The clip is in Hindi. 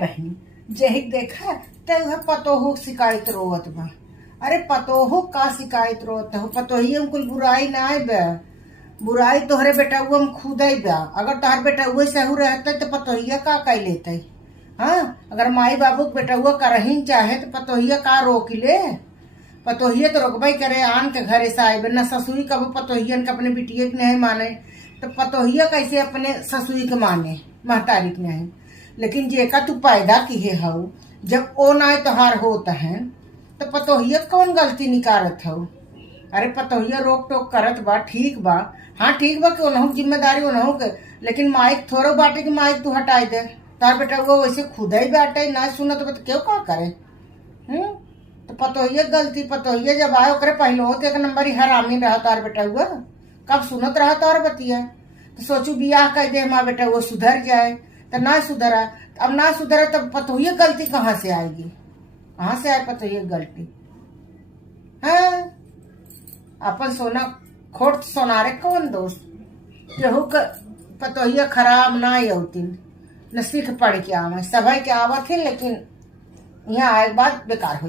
बहनी जेही देखा ते पतोहू शिकायत रोवत बा। अरे पतोहू का शिकायत रोवत हो? पतोही हम कुल बुराई ना बा, बुराई तोहरे बेटउआ में खुदे बा। अगर तोहर बेटउआ सहू रहते तो पतोहिया का कह लेते। हाँ, अगर माई बाबू के बेटउआ करही चाहे तो पतोहिया का रोक ले? पतोहिया तो रोकबे करे आन के घरे से आए न ससुई कब पतोहियन के अपने बिटिया के नहीं माने तो पतोहिया कैसे अपने ससुई के माने महतारी के नहीं। लेकिन जेका तू पैदा किए हऊ जब ओ ना तोहार होता है तो पतोहिया कौन गलती निकारत हऊ? अरे पतोहिया रोक टोक करत बा, ठीक बा। हाँ ठीक बा कि उनहु जिम्मेदारी उनहु के, लेकिन माइक थोड़ो बाटे कि माइक तू हटाई दे। तार बेटा वो वैसे खुद ही बाटे ना सुनत बा तो क्यों का करे? तो पतोहिया गलती, पतोहिया जब आयो करे पहले होते एक नंबर ही हरामी रहा तार बेटा हुआ। कब सुनत रहा तार बतिया तो सोचू बियाह कर दे हमारा बेटा वो सुधर जाए तो ना सुधरा। अब ना सुधरा तब पतोहिया गलती कहाँ से आएगी? कहाँ से आए पतोहिया गलती? हाँ, अपन सोना खोट सोनारे कौन दोस्त केहू का पतोहिया खराब ना होती न सीख पढ़ के आवे सभी के आवत है, लेकिन यहाँ आए बाद बेकार हो।